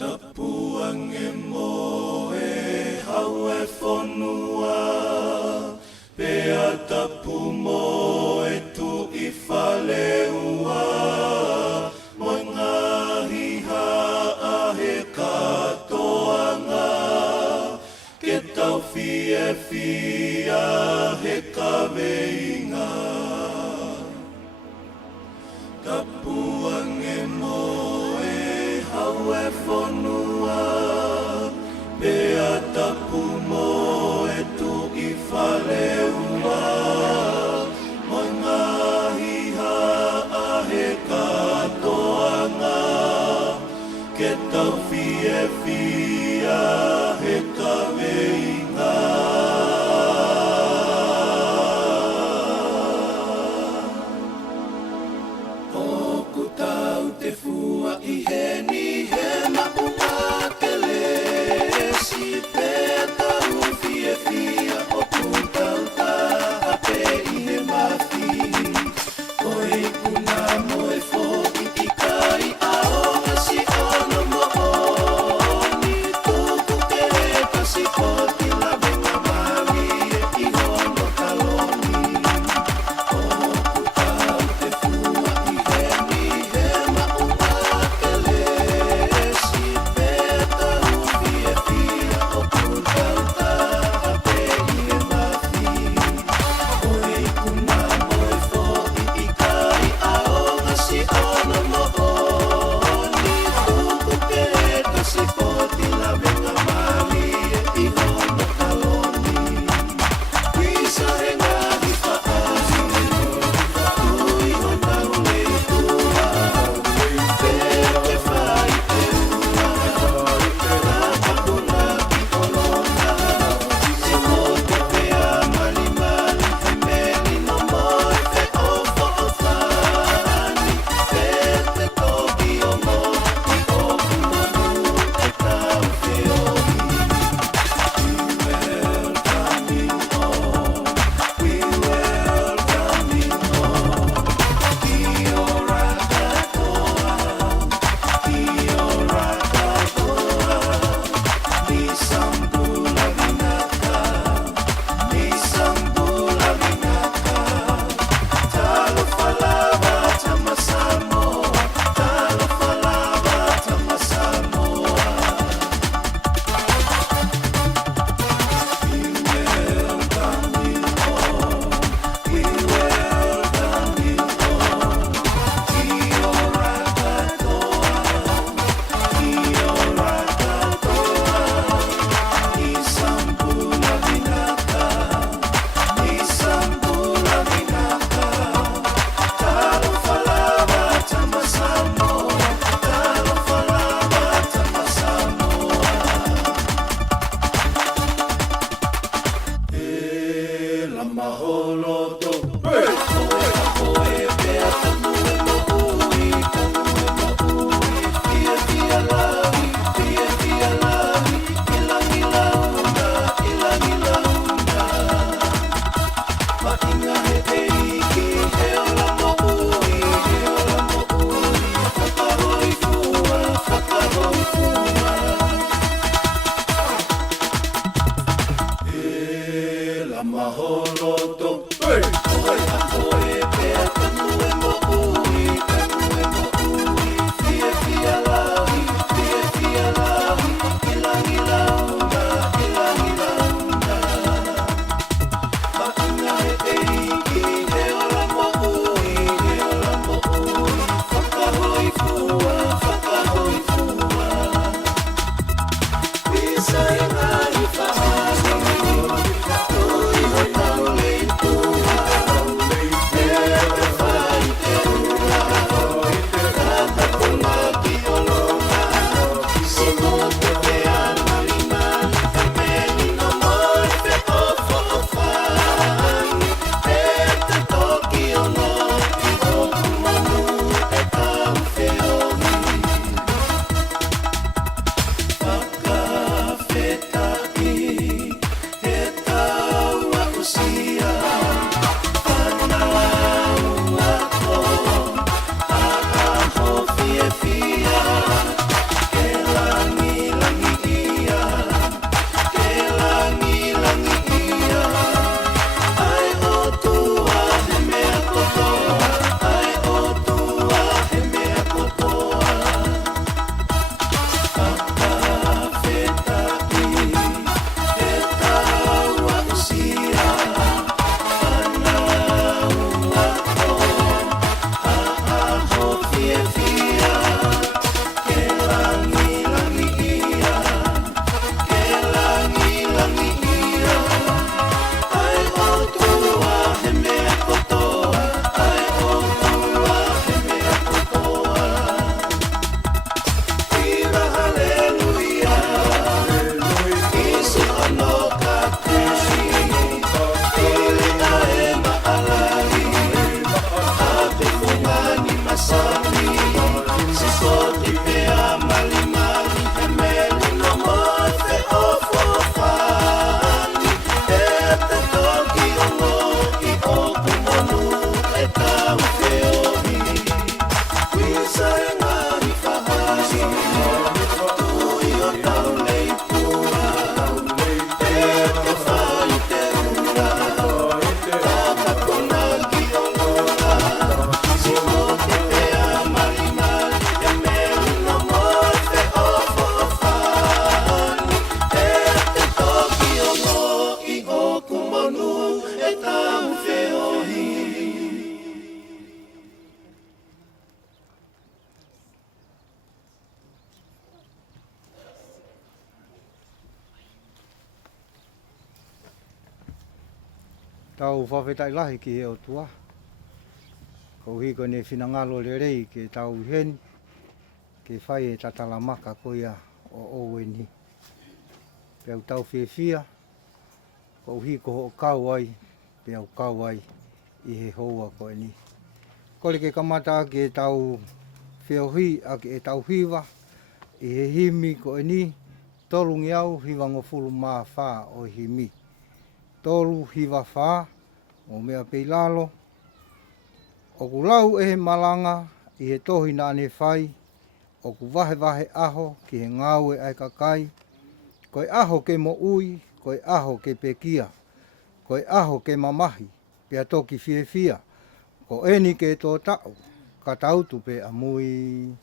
Tapuang e moe hau e whonua Pea tapu moe tu I whaleua Moi ngahi haa he katoanga Ke tau fie fia he kaweinga Tapuang e moe hau e whonua Pea tapu moe tu I whaleua Moi ngahi haa he katoanga Ke tau fie fia he kaweinga Fua I heni he maunga ke lesi Peta fie fia o kutau taha pe I he mafi Koi kuna moe foki I kai aonga si ono mooni Tuku te kasi poti la venga mami e I hono kaloni O kutau te fua I heni he maunga ke lesi Tau whawhetai lahi ki he o tua. Ko hiko ne whinangalo le rei ke tau hen. Ke whai e tatala Maka koia o Owen hi. Pea tau whiawhia. Ko hiko ho kau ai. Pea kau ai i he hoa koe ni. Kore ke kamata ke tau whiawhi a ke e tau hiwa. I he himi koe ni. Tolungi au hiwa ngofulu maa wha o himi. Tolu hiwa wha o mea peilalo. O ku lau e he malanga i he tohi na ane whai. O ku wahe aho ki he ngau e ai kakai. Koe aho ke mo ui, koe aho ke pekia. Koe aho ke mamahi, pia toki whiawhia. Ko eni ke tō tau, ka tautu pe amui.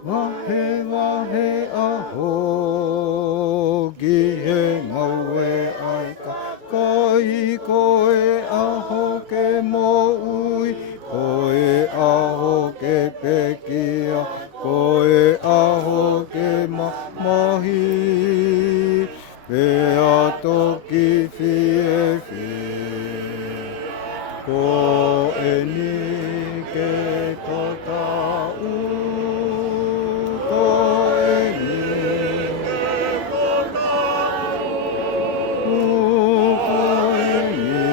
Wahe aho ki he ngau e ai kakai. Koe aho ke mo ui, koe aho ke pekia. Koe aho ke mamahi, pea toki whiawhia. Ko eni ke tō tau, ko eni ke tō tau, ko eni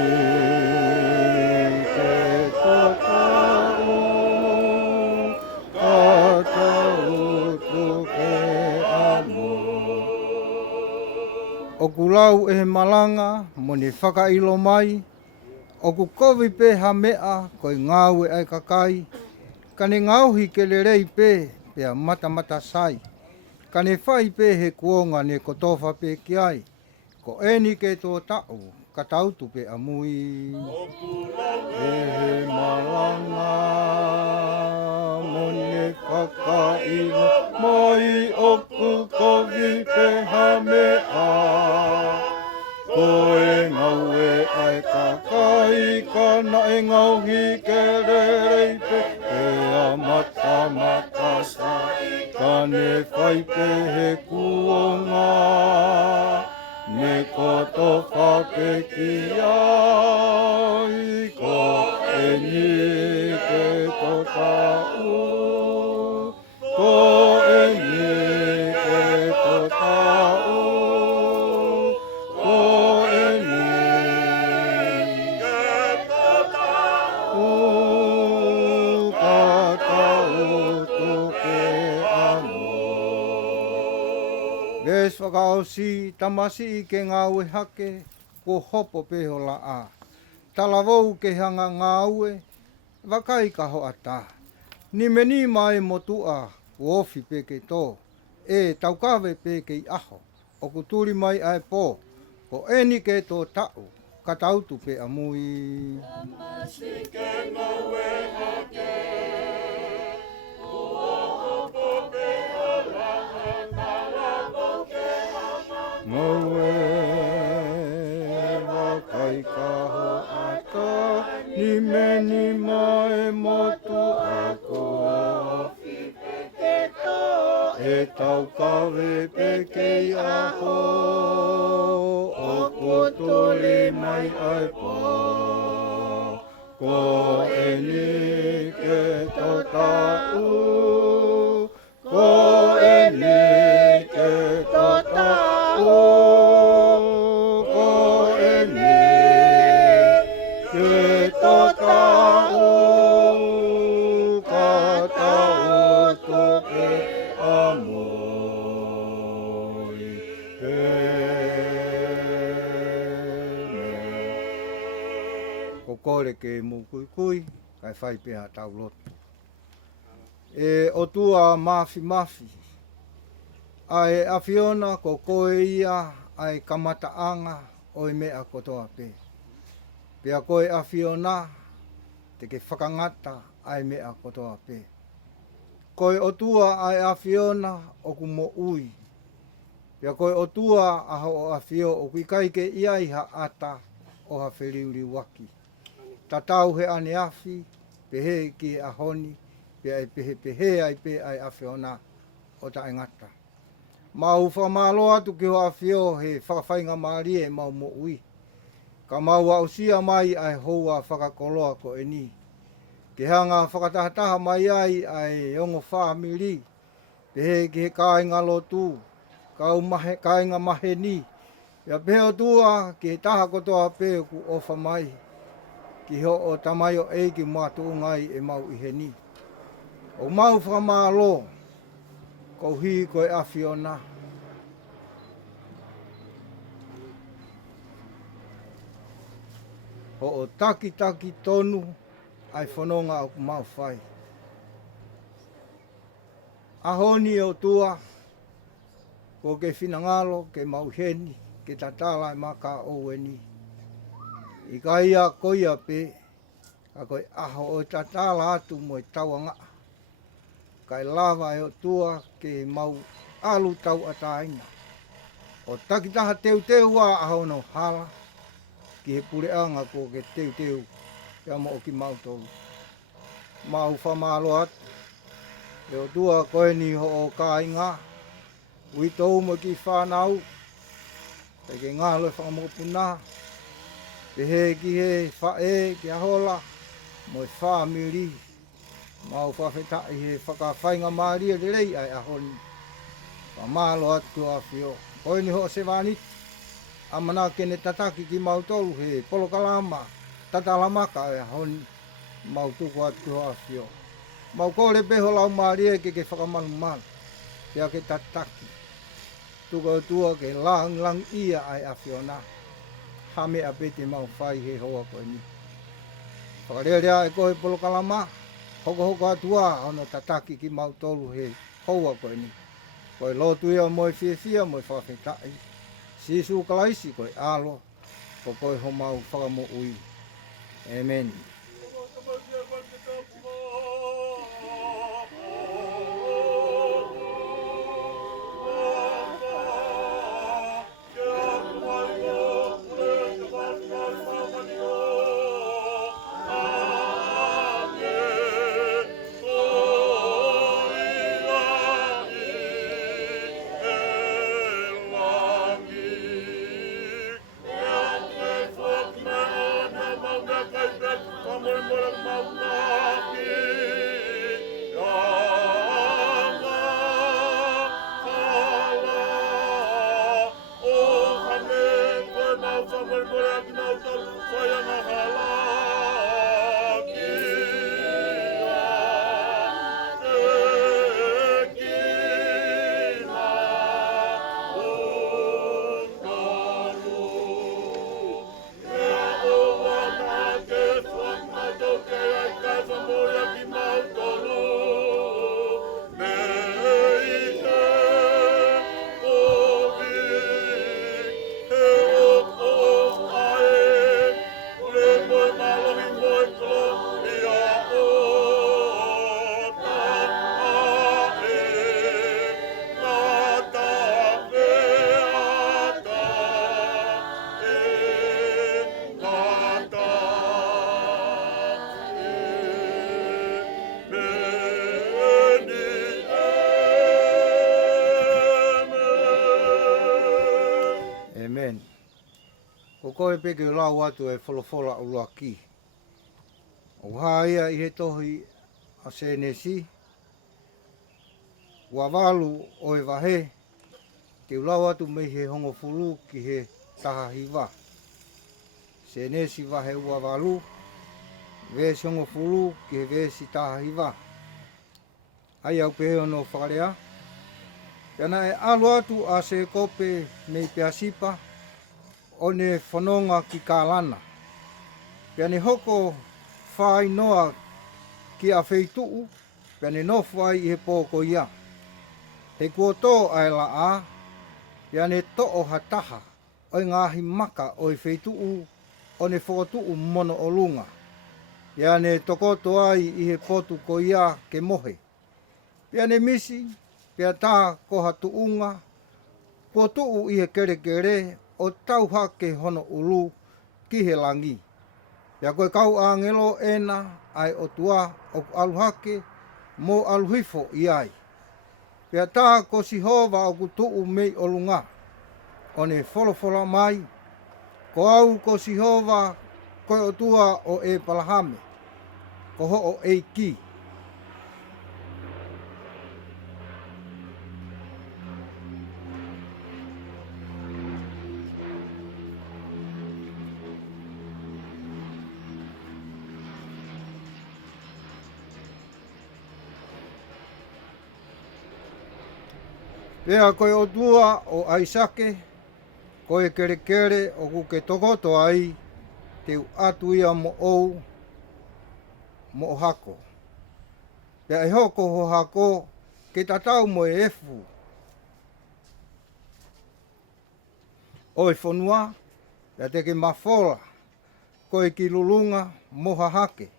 ke tō tau, ka tautu ke amo. O ku lau e he malanga, mo ne whakailo mai. O ku kovi pe ha mea, koe ngau e ai kakai. Kane ngauhi ke le rei pe, pea mata sai. Kane whai pe he kuonga ne kotofa pe ki ai. Ko eni ke tō tau, ka tautu pe amui. O ku lau e he malanga, mo ne whakailo mai. O ku kovi pe ha mea. Koe ngau e ai kakai, kana e ngauhi ke rei pe, ea mata sai. Kane whai pe he kuonga, ne koto whake ki ai. Ko eni ke tō tau, ko eni ke tō tau. Ves whakaosi, tamasi i ke ngau e hake, ko hopo peho la a. Talavou ke hanga ngau e, wakai ka ho ata. Ni meni mai motua, uofi pe ke tō. E taukawe pe ke i aho, o kuturi mai ai po. Ko eni ke tō tau, ka tautu pe amui. Tamasi ke ngau e hake, ko hopo peho la a. Ngau e wakai ka ho ata, ni meni mai motu ako ofi pe ke tō. E tau kawe pe ke i aho, o kuturi mai ai po. Ko eni ke tō tau, ko eni ke tō tau. Ko eni ke tō tau, ka tautu pe amoi. Ko kore ke mu kui, kai whai pēha tau lotu. E o tua mafi. Ai awhiona ko koe ia, ai kamataanga o i mea kotoa pe. Pea koe awhiona, te ke whakangata ai mea kotoa pe. Koe o tua ai awhiona o ku mo ui. Pea koe o tua aho o awhio o kui kai ke iai ha ata o ha whiriuri waki. Tatau he ane awhi, pe he ki ahoni, pe ai pehe ai pe ai awhiona o ta ingata. Mau whamalo atu ki ho awhio he whakawhainga maari e mau mo ui. Ka mau au sia mai ai hoa whakakoloa ko e ni. Ke hanga whakatahataha mai ai ongo whamiri. Pehe ki he kāinga lotu, kāinga mahe ni. Ia pehe o tua ki he taha kotoa pehe ku ofa mai. Ki ho o tamai o eiki mātu ngai e mau ihe ni. O mau whamalo, ko hi koe awhiona. Ho o taki tonu ai whanonga o mau whai. Ahoni o tua, ko ke finangalo, ke mauheni, ke tatala e Maka Oweni. I ka ia koia pe, ka koe aho o tatala atu mo e tauanga. Kai lava e o tua ke mau alu tau atainga. O takitaha teu a aho no hala, ki he pureanga ko ke teu, kia mo o ki mau tolu. Mau whamalo atu. E o tua koe ni ho o kāinga, ui tau mo ki Finau, te ke ngālo e whakamopuna, te he ki he whae ki ahola, mo e whamiri, mau whawhetai he whakawhainga maari e rei ai ahoni, whamalo atu a whio. Koe ni ho o se wāniti, amana kene tataki ki mau tolu he polokalama, tatalamaka e ahoni, mau tuku atu a whio. Mau kore peho lau maari e ke whakamalu. Kia ke tataki. Tuka tua ke lang ia ai awhiona. Hame a pete mau whai he hoa koe ni. Whakarearea e koe polokalama. Hoko atua ono tataki ki mau tolu he hoa koe ni. Koe lotu ia moe fia moe whawhetai. Sisu kalaisi koe alo. Ko koe ho mau whakamo ui. Amen. Amen. Ko koe peke lau atu e wholofola ulua ki. O haia i he tohi a senesi. Ua walu o e wahe. Te ulau atu me he hongo fulu ki he taha hiwa. Senesi wahe ua walu. Vesi hongo fulu ki he vesi taha hiwa. Ai au pehe ono whakarea. Pena e alu atu a se kope mei peasipa. O ne whanonga ki kālana. Pea ne hoko whai noa ki a wheituu, pea ne nofwai i he pōko ia. He kua tō ai la a, pea ne to'o hataha, o ngāhi maka o i wheituu, o ne whokotuu mono o lunga. Pea ne tokoto ai i he potu ko ia ke mohe. Pea ne misi, pea tā koha tuunga, kua tuu i he kere, o tau hake hono ulu ki he langi. Pea koe kau angelo ena ai o tua o alu hake mo aluhifo iai. Pea tā ko Sihova au kutuu mei olunga. One folofola mai. Ko au ko Sihova koe o tua o e palahame. Ko ho o e ki. Pea koe o tua o Aisake, koe kere kere o kuke tokoto ai, te atu ia mo ou, mo hako. Pea e hoko ho hako, ke tatau mo e efu. O e whanua, pea te ke mafola, koe ki lulunga, moha hake.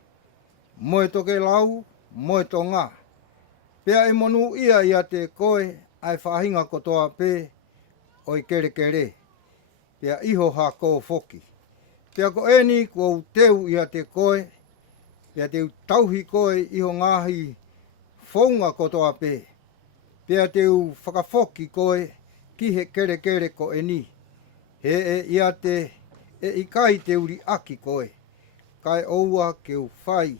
Mo e toke lau, mo e tonga. Pea e monu ia te koe, ai whahinga kotoa pē, o i kere kere. Pea iho hako foki. Pea ko eni kua teu ia te koe, pea te tauhi koe iho ngahi whaunga kotoa pē. Pea te whakafoki koe ki he kere kere ko eni. He e ia te e ikai te uri aki koe. Kai oua ke u whai.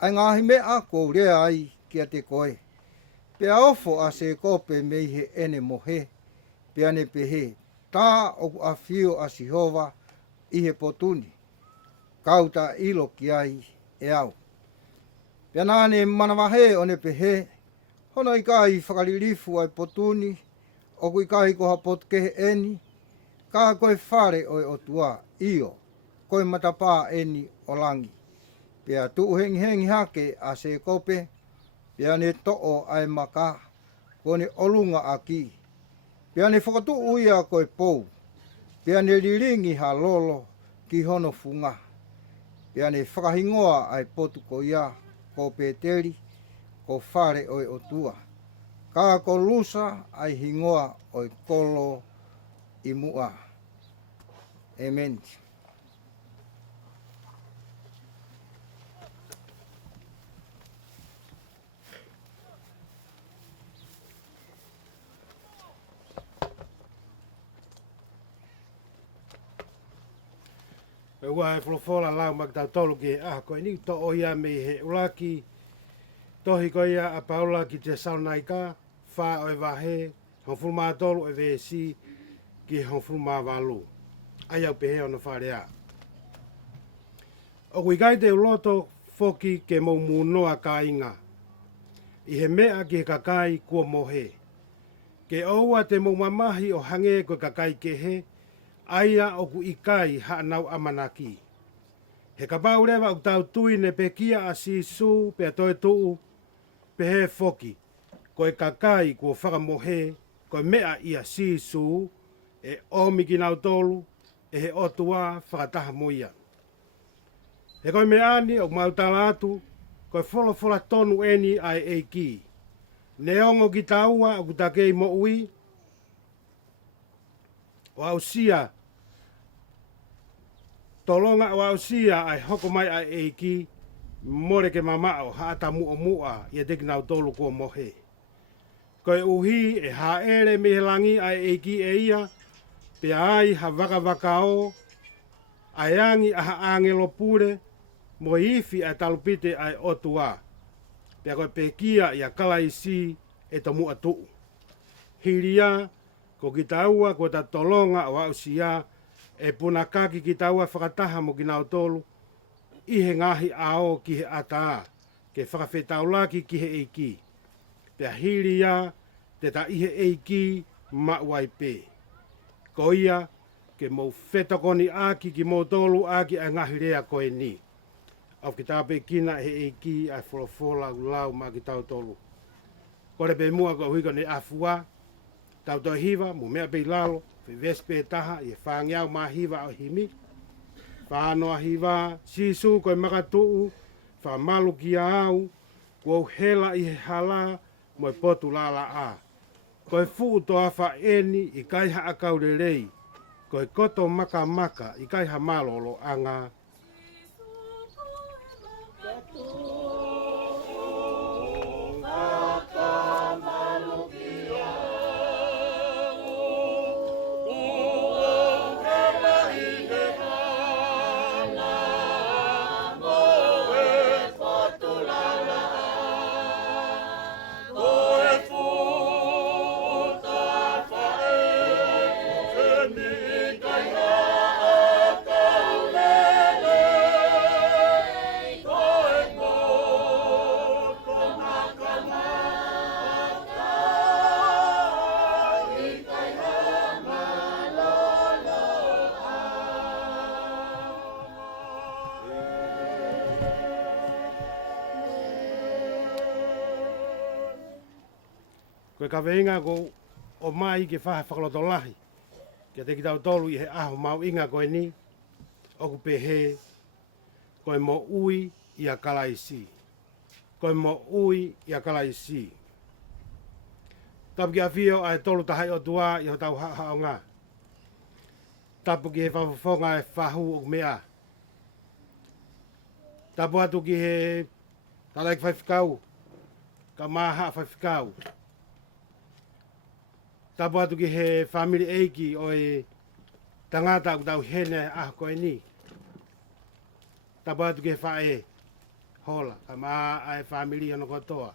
Ai ngahi mea ko rea ai kia te koe. Pea ofo a se kope mei he ene mohe. Pea ne pehe. Tā oku a whio a Sihova i he potuni. Kauta ilo ki ai e au. Pea nāne manawahe o ne pehe. Hono i kai whakalilifu ai potuni. Oku i kai koha potkehe eni. Ka koe whare o e otua io. Koe matapā eni o langi. Pea tuu hengi hengi hake a se kope. Pea ne to'o ai Maka. Kone olunga a ki. Pea ne whakatuu ia koe pou. Pea ne liringi ha lolo ki hono funga. Pea ne whakahingoa ai potu ko ia ko Peteri ko whare o e otua. Ka ko lusa ai hingoa o e kolo i mua. Amen. E ua e wholofola lau mak tau tolu ki he koe ni to o ia me he ulaki tohi ko ia a paula ki te saunaika wha o e wahe hon fulma tolu e vesi ki hon fulma walu ai au pehe ona wharea o kui kai te uloto foki ke mau munoa ka inga i he mea ki he kakai kua mohe ke oua te mau mamahi o hange ko kakai ke he aia o ku ikai haanau amanaki. He ka pau rewa u tau tui ne pekia a sisu pe a toi tuu pe he foki. Ko e kakai kua whakamohe ko e mea ia sisu e omi ki nau tolu e he otua whakataha moia. He koe meani o mautala atu ko e wholofola tonu eni ai eiki. Neongo ki taua o kutakei mo ui o ausia tolonga o ausia ai hoko mai ai eiki more ke mamao haata mua mua ia teki nau tolu kua mohe. Koe uhi e haere mehelangi ai eiki e ia pe ai ha waka o ai angi aha angelo pure mo ifi ai talupite ai otua. Pea koe pekia ia kalaisi e to mua tuu. Hiria ko ki taua ko ta tolonga o ausia e puna kaki ki taua whakataha mo ki nau tolu i he ngahi ao ki he ata ke whakawhetaulaki ki he eiki. Pea hiria te ta ihe eiki ma uai pe. Ko ia ke mou whetokoni aki ki mou tolu aki a ngahi rea koe ni. Au ki tāpe kina he eiki ai wholofola ulau ma ki tau tolu. Kore pe mua ko huiko ne afua tau tau hiva mu mea pe lalo fe vespe taha i whangiau ma hiva o himi. Whanoa hiva sisu koe makatuu whamalu ki au kua hela i he hala mo e potu lala a. Koe fuu toa wha eni i kai haa kaurerei. Koe koto maka maka i kai ha malolo anga. Koe ka veinga ko o mai ke whaha whakalotolahi. Kia te ki tau tolu i he aho mau inga koe ni. Oku pehe. Koe mo ui i a kalaisi. Koe mo ui i a kalaisi. Tapu ki a whio ai tolu tahai o tua i ho tau haa o ngā. Tapu ki he whawhonga e whahu o mea. Tapu atu ki he talai ki whaiwhikau. Ka maha whaiwhikau. Tapu atu ki he family eiki o e tangata u tau hene ah koe ni. Tapu atu ki he whae hola. Ka maha ai family ono kotoa.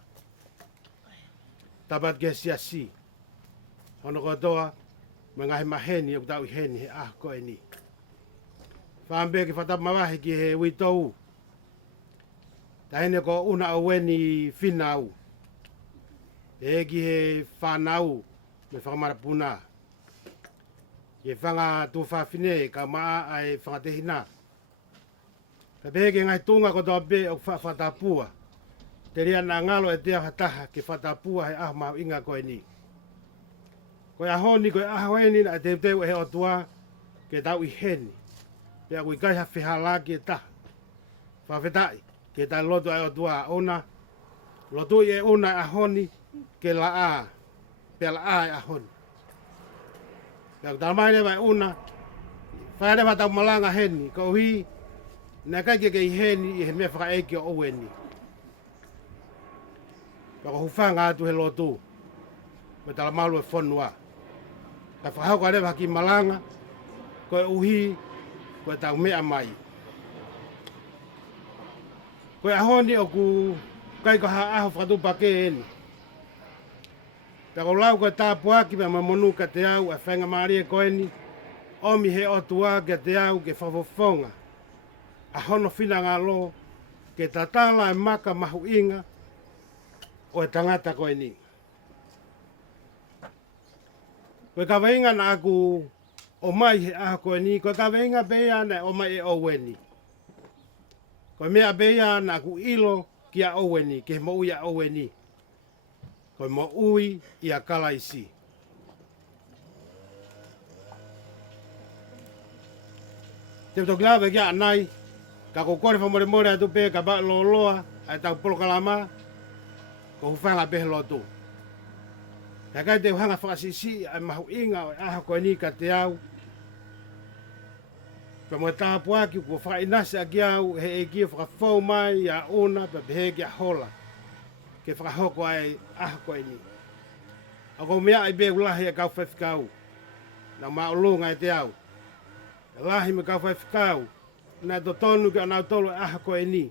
Tapu atu ki he siasi. Ono kotoa. Me ngahi maheni u tau hene he ah koe ni. Whambe ki whatapu mawahi ki he witou. Tahene ko una Owen i Finau. E ki he Finau me whakamarapuna. Ke whanga tu whawhine ka maa ai whakatehina. Ka peke ngai tunga ko toa pe o whatapua. Te rea na ngalo e tea hataha ke whatapua he aho mau inga koe ni. Koe ahoni koe ahoeni na te teu e he otua ke tau i heni. Pea kui kai ha whihala ki e taha. Whawhetai. Ke tai lotu ai o tua ona. Lotu i e ona ahoni ke la a. Pea la a e ahoni. Pea ku talamaine vai ona. Whaere watau malanga heni. Ko hui. Nea kai ke i heni i he mea whakaeki o Oweni. Pea ko hufanga atu he lotu. Me talamalu e whonua. Ka whahau ka rewa ki malanga. Ko e uhi. Ko e tau mea mai. Koe ahoni o ku kai ko haa aho whakatupa ke eni. Pea ko lau koe tāpuaki mea mamonu ka te au e whainga maari e koe ni. Omi he otua ke te au ke whafofonga. Ahono whina ngā lo ke tatala e Maka mahu inga o e tangata koe ni. Koe ka weinga na aku o mai he aho koe ni. Koe ka weinga bea na o mai e Oweni. Koe mea beia na ku ilo ki a Oweni, ke mo ui a Oweni. Koe mo ui i a kalaisi. Te uto kilawe kia anai, ka ko kore whamore more atu pe ka ba loloa, ai tau polo kalama, ko hufanga pe lotu. Ka kai te uhanga whakasisi, ai mahu inga o aha koe ni ka te au, pe mo tāpuaki ko whakainasi a ki au he e kia whakawhau mai a ona pe he kia hola. Ke whakahoko ai aha koe ni. Ako mea ai be ulahi e kau whawhikau. Na maulunga e te au. E lahi me kau whawhikau. Na to tonu ki anau tolu e aha koe ni.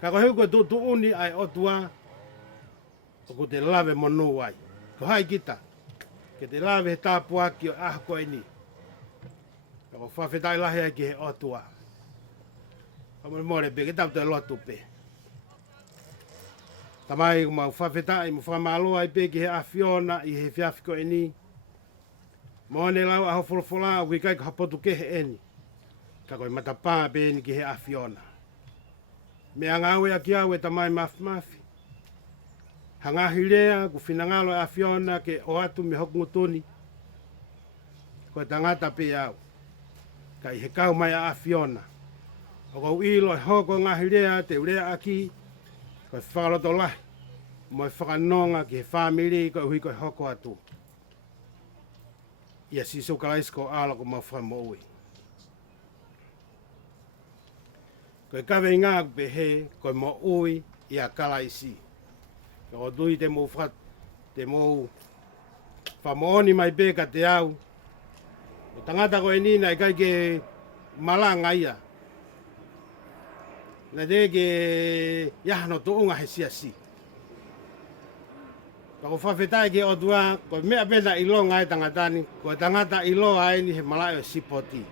Ka ko heu koe tutu uni ai otua. O ko te lawe monu ai. Ko hai kita. Ke te lawe he tāpuaki o aha koe ni. Ko whawhetai lahi ai ki he otua. Kamore more pe, ke tau te lotu pe. Tamai ku mau whawhetai, mu whamaloa ai pe ki he awhiona i he whiawhiko e ni. Mone lau aho wholawhola o ki kai ka hapotu ke he eni. Ka koe matapā pe ni ki he awhiona. Me angawe a ki au e tamai mafi. Hangahi rea ku whinangalo e awhiona ke o atu me hokungutuni. Koe tangata pe au. Ka i he kau mai a Fiona. O kou ilo e hoko ngahi rea te urea aki. Ko e whakaloto lahi. Mo e whakanonga ki he whamiri ko hui ko e hoko atu. Ia siso kalaisi ko ala ko mau whamoui. Ko e kawe ngā pe he ko e mo ui i a kalaisi. Ko o tui te mou what, te mou whamooni mai pe ka te au. O tangata ko e nina i kai ke malanga ia. Na te ke iahano tuunga he siasi. Ko whawhetai ke o tua, ko mea pena ilo ngai tangatani, ko tangata ilo ai ni he malai o sipoti.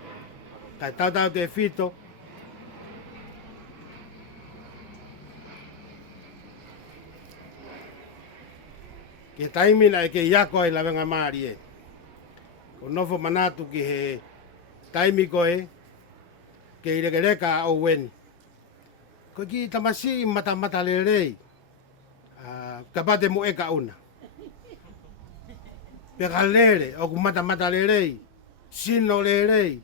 Kai tau te fito. Ke taimina e ke iako ai lawenga maari e. Ko nofo manatu ki he taimi koe ke i reka a Owen. Ko ki tamasi i mata le rei. Ka pate mo eka una. Peka lere, o ku mata lere, sino lere,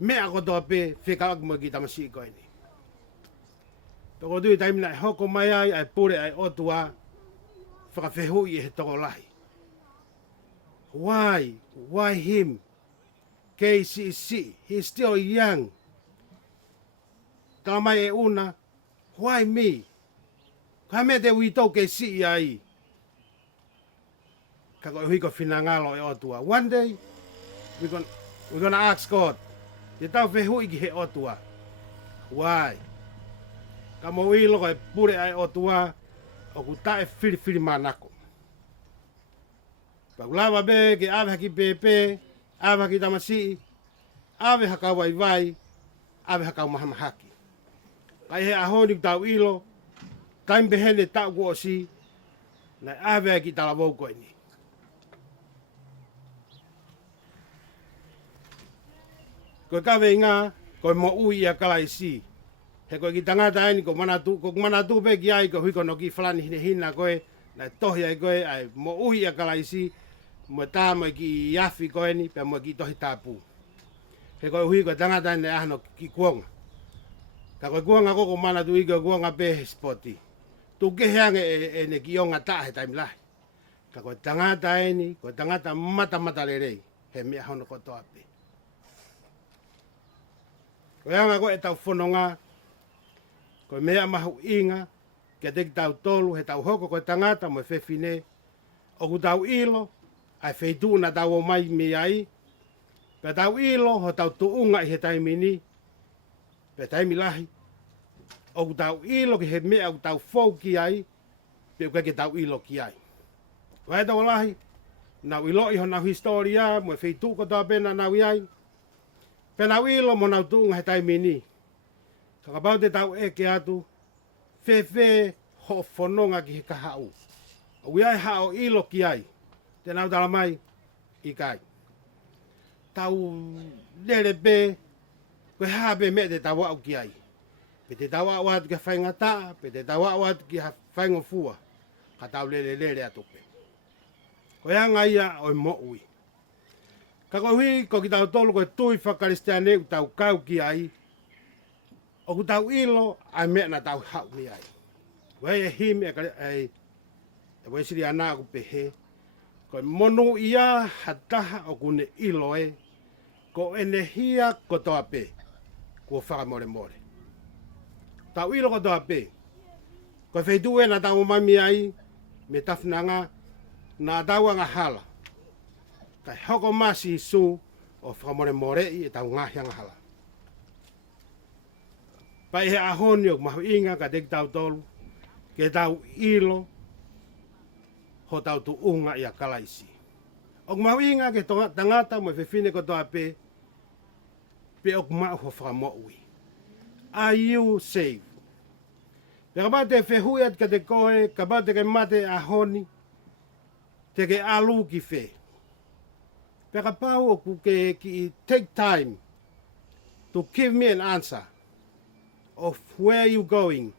mea kotoa pe, whika aku mo ki tamasi koe ni. Toko tui taimina e hoko mai ai pure ai otua, whakawhehui e he toko lahi. Why? Why him? KCC, he's still young. Tala mai e una, why me? Ka mea te wito ke si ai. Ka koe hui ko whinangalo e otua. One day, we're gonna ask God, te tau whehui ki he otua. Why? Ka mo ilo koe pure ai otua, o ku tae whiri manako. Pa ulawa be ke awe haki pepe, awe haki tamasi, awe haka vai, awe haka mahamahaki. Kai he ahoni tau ilo, taim behene tau ko si, na awe haki tala wau koe ni. Koe kawe ngā, koe mo ui ia kalaisi. He koe ki tangata aini, ko manatu pe ki ai, ko hui kono ki whalani hina koe, na tohi ai koe, ai mo ui ia kalaisi, mo tā mo ki iafi koe ni, pe mo ki tohi tāpū. He koe hui koe tangata aini ahano ki kuonga. Ka koe kuonga koko manatu i koe kuonga pe he spoti. Tu keheange e ne ki onga tā he taimi lahi. Ka koe tangata aini, koe tangata mata lerei, he mea hono kotoa pe. Koe anga koe e tau whanonga, koe mea mahu inga, kia teki tau tolu, he tau hoko koe tangata mo e whewhine, o ku tau ilo, ai wheitu na tau o mai mi ai, pe tau ilo, ho tau tuunga i he taimi ni, pe taimi lahi, o ku tau ilo ki he mea o tau fau ki ai, pe uke ke tau ilo ki ai. Koe tau lahi, nau ilo iho nau historia, mo e wheitu ko tau pena nau iai, pe nau ilo mo nau tuunga he taimi ni, kakapau te tau eke atu, whewhe ho whanonga ki he kahau. O iai hao ilo ki ai, te nau tala mai i kai. Tau lere pe, koe hape me te tau au ki ai. Pe te tau au atu ki whainga taa, pe te tau au atu ki whainga fua, ka tau lere atu pe. Koe anga ia oi mo ui. Ka koe hui, ko ki tau tolu koe tui whakaristiane u tau kau ki ai, o ku tau ilo, ai mea na tau hau ni ai. Wai e hime e wai siri ana ku pehe, koe monu ia hataha o kune ilo e, ko ene hia ko toa pe, kua whakamore more. Tau ilo ko toa pe, koe whaitue na tau mami ai, me tawhinanga, na tau anga hala. Kai hoko masi su, o whakamore more i e tau ngahi anga hala. Pai he ahoni o mahu inga ka teki tau tolu, ke tau ilo, ho tau tu unga i a kalaisi. O mahu inga ke tangata mo whewhine ko toa pe o mahu ho whakamoui. Are you safe? Pe ka mate whehui at ka te koe, ka mate ke mate ahoni, te ke alu ki whe. Pe ka pau o ku ke ki take time to give me an answer of where you going,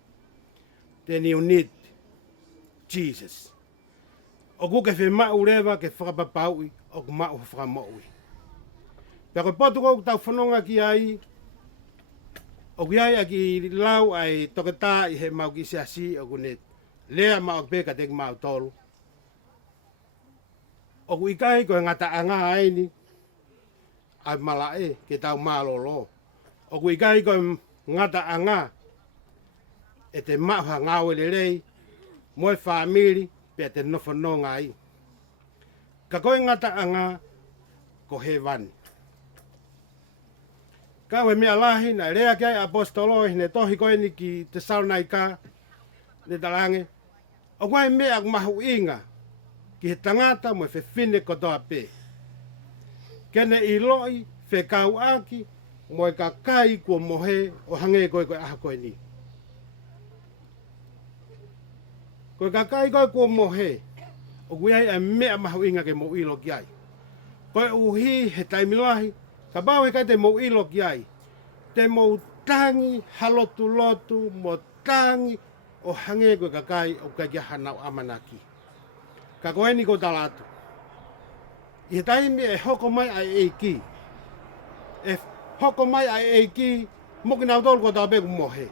then you need Jesus. O ku ke Fiema'u rewa ke whakapapaui, o ku ma'u whakamoui. Pea koe potu kou tau whanonga ki ai, o ki ai a ki lau ai toketā i he mau ki siasi, o ku ne lea mau pe ka teki mau tolu. O ku ikai koe ngata anga aini, ai malae ke tau malolo. O ku ikai koe ngata anga, e te maha ngāwe lerei, moe whamiri, pe te nowhanonga ai. Ka koe ngata anga, ko he wani. Ka we mea lahi, na rea ki ai apostolo, hine tohi koe ni ki te Salnaika, ne talange. O koe mea mahu inga, ki he tangata mo e whewhine kotoa pe. Kene i loi, whekau aki, mo e ka kai kua mohe o hange koe koe aha koe ni. Koe ka kai koe kua mohe, o kui ai e mea mahu inga ke mo ilo ki ai. Koe uhi he taimilahi, ka bau he kai te mo ilo ki ai. Te mo tangi halotu lotu, mo tangi o hange koe ka kai o kai kia hanau amanaki. Ka koe ni ko talatu. I he taimi e hoko mai ai eiki. E hoko mai ai eiki, moki nau tolu ko tau peku mohe.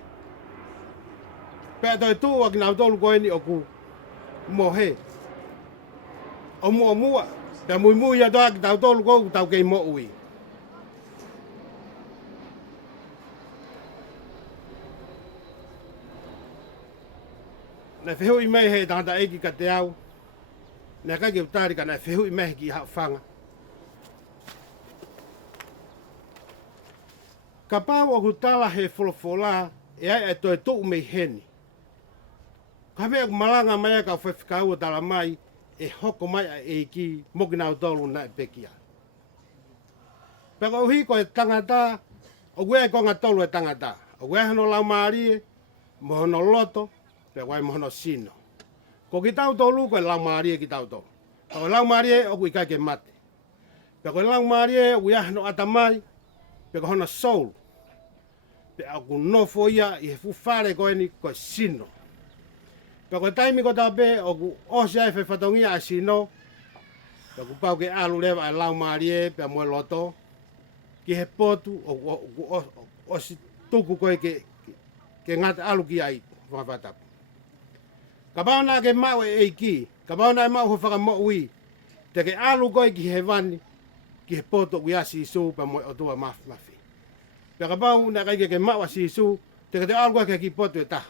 Pea toi tuu aki nau tolu ko eni o ku mohe. O mua, pea mui ia toa ki tau tolu ko tau kei mo ui. Na whihu I mei hei tangata eiki ka te au. Na kai ke utari ka na whihu I mei ki hau whanga. Ka pāu o kutala he wholofola e ai e toi tuu mei heni. Ka mea ku malanga mai ka whewhikau o tala mai e hoko mai a eiki moki nau tolu na e pekia. Peka uhi ko e tangata, o gue e konga tolu e tangata. O gue hano lau maarie, mohono loto, pe wai mohono sino. Ko ki tau tolu ko e lau maarie ki tau tolu. Ko lau maarie o kui kai ke mate. Pe ko lau maarie o gue hano atamai, pe ko hono soul. Pe aku nofo ia I he fufare ko eni ko e sino. Pe ko taimi ko tape o ku osia e whewhatongia a sino. Pe ku pau ke alu lewa e lau maarie pe moe loto. Ki he potu o si tuku koe ke ngata alu ki ai whawhatapu. Ka pao nā ke mau e eiki, ka pao nā e mau ho whakamo ui, te ke alu koe ki he wani, ki he poto ui a sisu pa moe o tua mafi. Pe ka pao nā kai ke mau a sisu, te ke te alu koe ke ki poto e taha.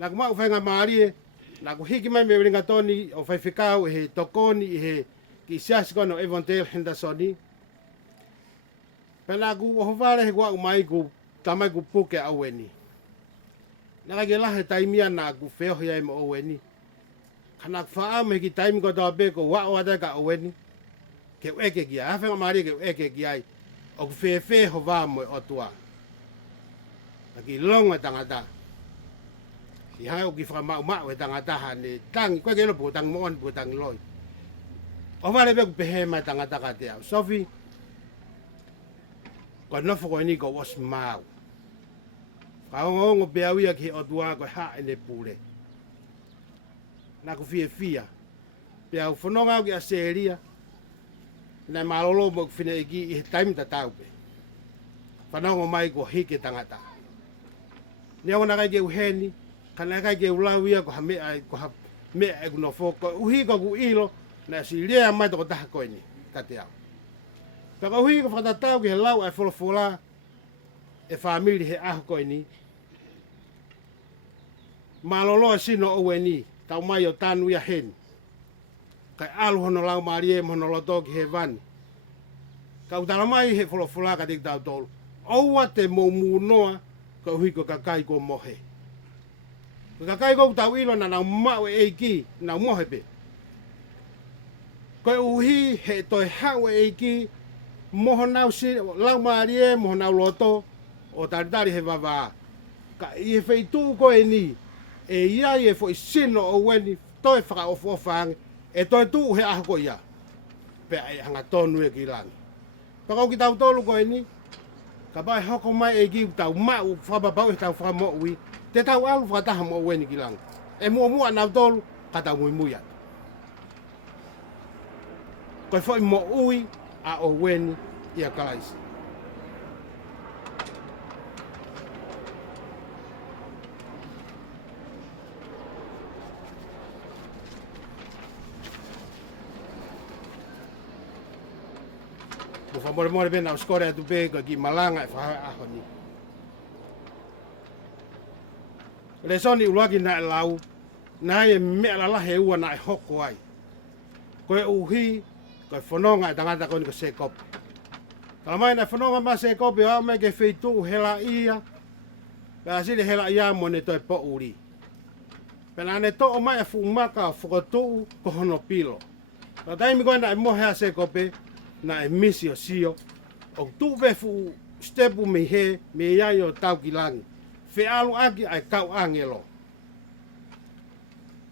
Nā ku mau whainga maarie, nā ku hiki mai me ringa toni o whaiwhikau he tokoni he ki siasikono Evantel Hendersoni. Pena ku o whare he kua umai ku tamai ku puke a Oweni. Naka ke lahe taimia na ku wheohi ai mo Oweni. Kana ku whaame ki taimi ko tawa pe ko wa o ata ka Oweni. Ke ueke ki ai. Hawhenga maari ke ueke ki ai. O ku whewhe ho wā mo o tua. Aki longa tangata. I hai o ki whakamau mau e tangata hane tangi. Koe ke lopo tangi moon po tangi loi. O wale pe ku pehe mai tangata ka te au. Sophie. Ko nofo ko ni ko was mau. Ka ongo pe au ia ki o tua ko ha ene pule. Na ku fia. Pe au whanonga au ki a seria. Na malolo mo ku whine eki I he taimi ta taupe. Whanonga mai ko hike tangata. Ni au na kai ke uheni. Kana kai ke ulau ia ko ha mea ko ha mea e kunofo. Ko uhi ko ku ilo. Na si lea mai toko taha koe ni. Ka te au. Paka uhi ko whakatatau ki he lau ai wholofola e whamiri he aho koe ni. Maloloa sino Owen ni, tau mai o tanu ia hen. Kai alu hono lau maarie mohono loto ki he vani. Ka utala mai he wholofola ka tik tau tolu. Oua te momu noa ka uhi ko kakai ko mohe. Ka kakai ko tau ilo na nau mau e eiki, nau mohe pe. Koe uhi he toi hau e eiki, moho nau si, lau maarie, moho nau loto, o taritari he vava. Ka I he wheitu koe ni, e iai e fo I sino o weni, toi whaka o whange, e toi tu he aho ko ia. Pea e hanga tonu e ki langi. Pakau ki tau tolu koe ni, ka pai hoko mai e ki tau mau, whababau e tau whakamo ui, te tau alu whakataha mo weni ki langi. E mua nau tolu, ka tau mui atu. Koe fo I mo ui, a o weni ia kalaisi. Mo whamore bena o skore atu pe ko ki malanga e whaaho ni. Le soni uloaki na e lau, na e mea lalahe ua na e hoko ai. Koe uhi, koe whanonga e tangata koni ko se kopi. Kala mai na whanonga ma se kopi o me ke wheitu hela ia, pēla siri hela ia mo ne toi po uri. Pēla ne to o mai e fu Maka whakotu ko hono pilo. Ka taimi koe na e mohea se kopi, na e misi o sio, o tuwe fu stepu me he, me iai o tau ki langi. Fai'aho aki ai kau angelo.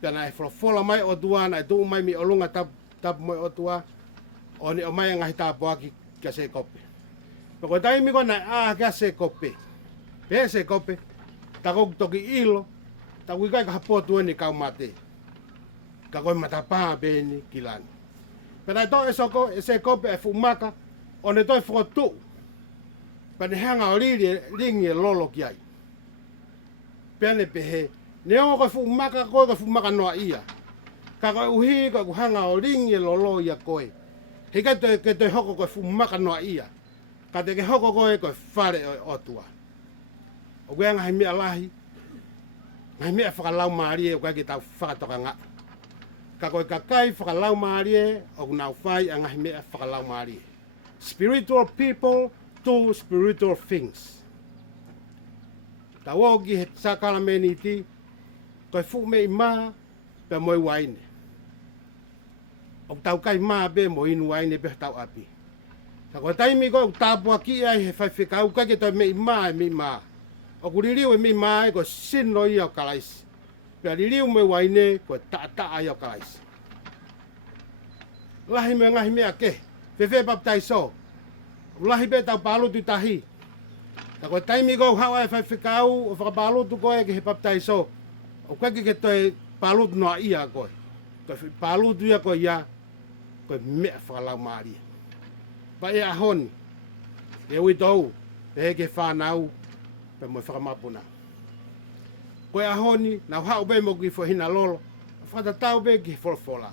Pēna e wholofola mai o tua, na e tuu mai mi olunga tapu mai o tua, o ni o mai ngahi tapu aki kia se kope. Pako taimi ko na e kia se kope. Pe se kope, ta kou toki ilo, ta kuikai ka hapotu ni kau mate. Ka koe matapaa beni ki langi. Pena to e se kope e fu maka o ne toi fotu. Pena hanga o ringi e lolo ki ai. Pena pehe ne o ko fu maka ko fu maka noa ia. Ka ko uhi ko hanga o ringi e lolo ia koe. He ka te hoko ko fu maka noa ia. Ka te ke hoko koe ko whare o otua. O koe ngahi mea lahi. Ngahi mea whakalau maari e o koe ki tau whakatoka ngā. Ka koe kakai whakalau maari e o kunau whai a ngahi mea whakalau maari e. Spiritual people to spiritual things. Ta wogi he sakala meni ti. Koe fu mei maa pe moe waine. O tau kai maa be mo inu waine pe tau api. Ta koe taimi koe tāpua ki ai he whai whikau kai ke toi mei maa e mei maa. O kuririu e mei maa e koe sino i au kalaisi. Pea ririu me waine koe taa i au kalaisi. Lahi me ngahi mea ke. Whewhe paptai so. Lahi be tau palutu tahi. Ta koe taimi koe hawa e whai whikau o whakapalutu koe ke he paptai so. O koe ke toi palutu noa ia koe. Koe palutu ia koe ia. Koe mea whakalau maari. Pa e ahoni. E ui tau. Pe heke whanau. Pe moe whakamapuna. Koe ahoni. Nau hau be mo ki whahina lolo. Whatatau be ki wholofola.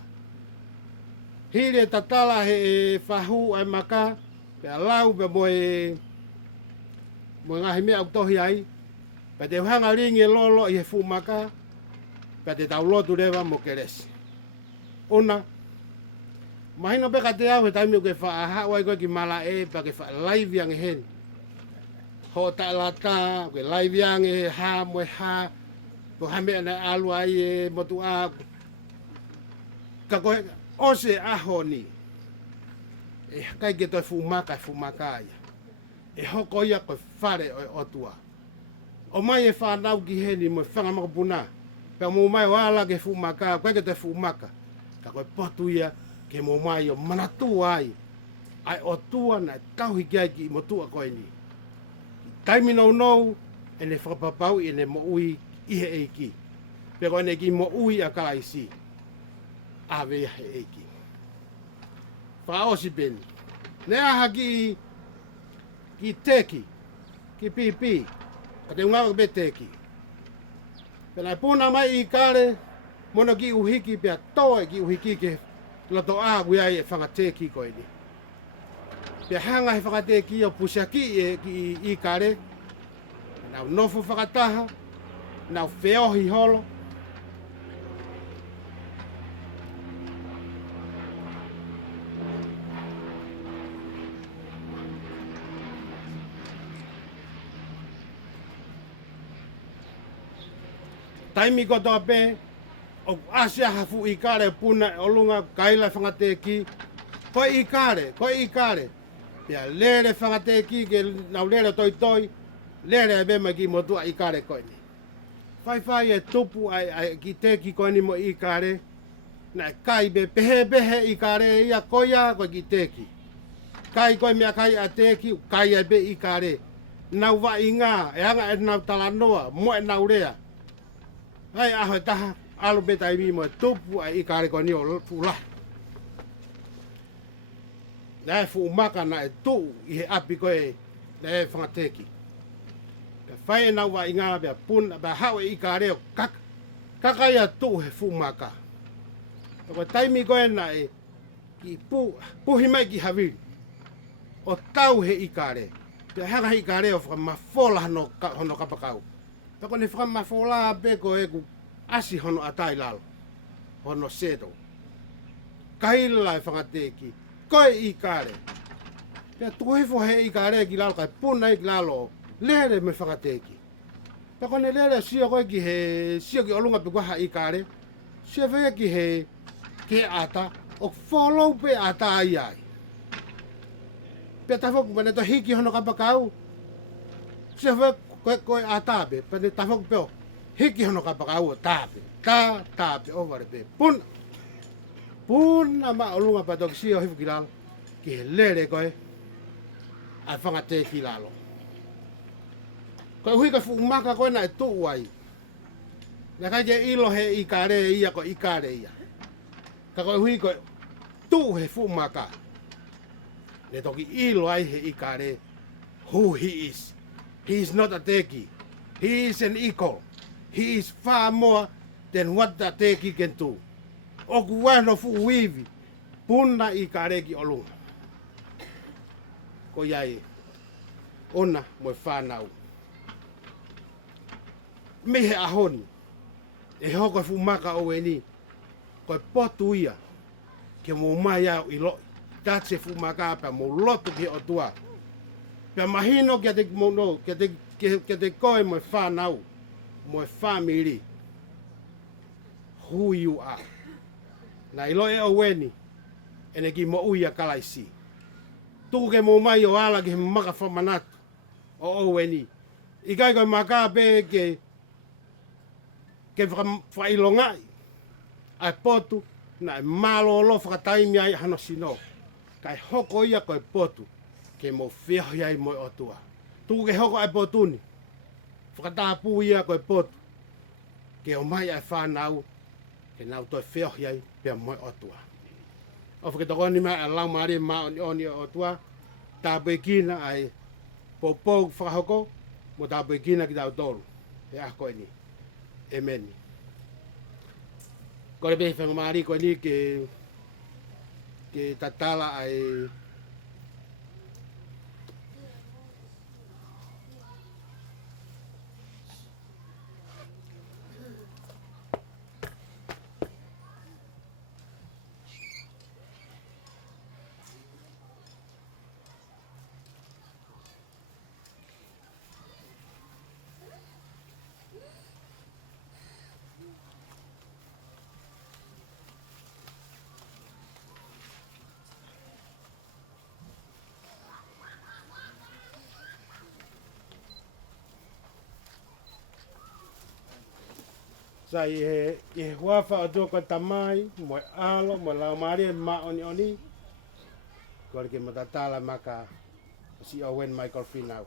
Hire tatala he whahu ai Maka. Pe alau pe moe. Moe ngahi mea au tohi ai. Pe te hanga ringi lolo i he fu Maka. Pe te tau lotu rewa mo keresi. Ona. Mahino pe ka te au he taimi o ke wha wai koe ki mala e. Pa ke wha laivi ange hen. Ho ta lata. Ke laivi ange ha moe ha. Po hame ana alu ai e motu a. Ka koe ose ahoni. E kai ke toi fu Maka ia. E hoko ia koe whare o otua. O mai e whanau ki heni mo whangamaka puna. Pea mo mai o ala ke fu Maka, koe ke toi fu Maka. Ka koe potu ia ke mo mai o manatu ai. Ai otua na tauhi kia ki mo tua koe ni. Taimi nou nou, e ne whakapapau i ne mo ui ihe eiki. Pea koe ne ki mo ui a kalaisi. Awe ia he eiki. Whaosi beni. Ne aha ki teki, ki pipi, ka te ungawa be teki. Pena puna mai i kare, mono ki uhiki pia toe ki uhiki ke loto a guai e whangateki koe ni. Pia hanga he whangateki o pusiaki e ki i kare, nau nofu whakataha, nau wheohi holo, taimi ko toa pe, o asia hafu i kare puna o lunga kaila whangateki, koe i kare. Pea lere whangateki ke nau lere toi, lere e bema ki motua i kare koe ni. Whai e tupu ai ki teki koe ni mo i kare, na kai be pehe i kare ia koia koe ki teki. Kai koe mea kai a teki, kai e be i kare. Nau wa i ngā, e anga e nau talanoa, mo e nau rea. Ai aho taha, alo beta i mi mo tupu ai i kare koe ni o fula. Na e fu Maka na e tu i he api koe na e whangateki. Ka whae nau wa i ngā bea puna, bea hao i kare o kaka ia tu he fu Maka. Koe taimi koe na e ki puhi mai ki haviri. O tau he i kare. Pea hanga i kare o whakamafola hono kapakau. Tako ne whakamafola be ko e ku asi hono atai lalo. Hono seto. Kahila e whangateki. Koe i kare. Pea tuhifo he i kare ki lalo kai puna i ki lalo. Lere me whangateki. Tako ne lere sia koe ki he sia ki olunga pe kuaha i kare. Sia vea ki he ke ata. O follow pe ata ai ai. Pea tafoku pane to hiki hono kapakau. Sia vea koe a tape, pane tafoku peo, hiki hono kapakau o tape, tape, ovare pe, puna ma olunga patoki si o hifu ki lalo, ki he lere koe, ai whangateki lalo. Koe uhi koe fu Maka koe na e tuu ai, na kai ke ilo he i kare ia ko i kare ia. Ka koe uhi koe tu he fu Maka. Ne toki ilo ai he ikare who he is. He is not a teki. He is an equal. He is far more than what the teki can do. Oku wano fu wivi. Puna ikare ki olunga. Ko iai. Ona mo Finau. Mehe ahoni. E hoko fu Maka Owen ko potu ia. Ke mo mai au i loi. Tatse fu Maka pa mo lotu ki o tua. Pe mahino ke te mono, ke te koe mo Finau, mo family. Who you are. Na ilo e Owen, ene ki mo uia kalaisi. Tuku ke mo mai o ala ke Maka Fakamanatu o Owen. Ikai koe Maka pe ke whailongai. Ai potu, na malo lo whakataimi ai hano sino. Kai hoko ia koe potu, ke mo whiaho iai mo o tua. Tuku ke hoko ai potuni, whakatapu ia koe potu, ke o mai ai Finau, ke nau toi whiaho iai pia mo o tua. O whakatokoni mai a lau maari maa oni o tua, tāpui kina ai popou whakahoko, mo tāpui kina ki tau tolu. He ah koe ni. Amen. Kore pehi whangamari koe ni ke tatala ai sai e huafa o tua koe tamai, mo alo, mo lau maari ma oni. Kore ke matatala Maka si Owen Michael Finau.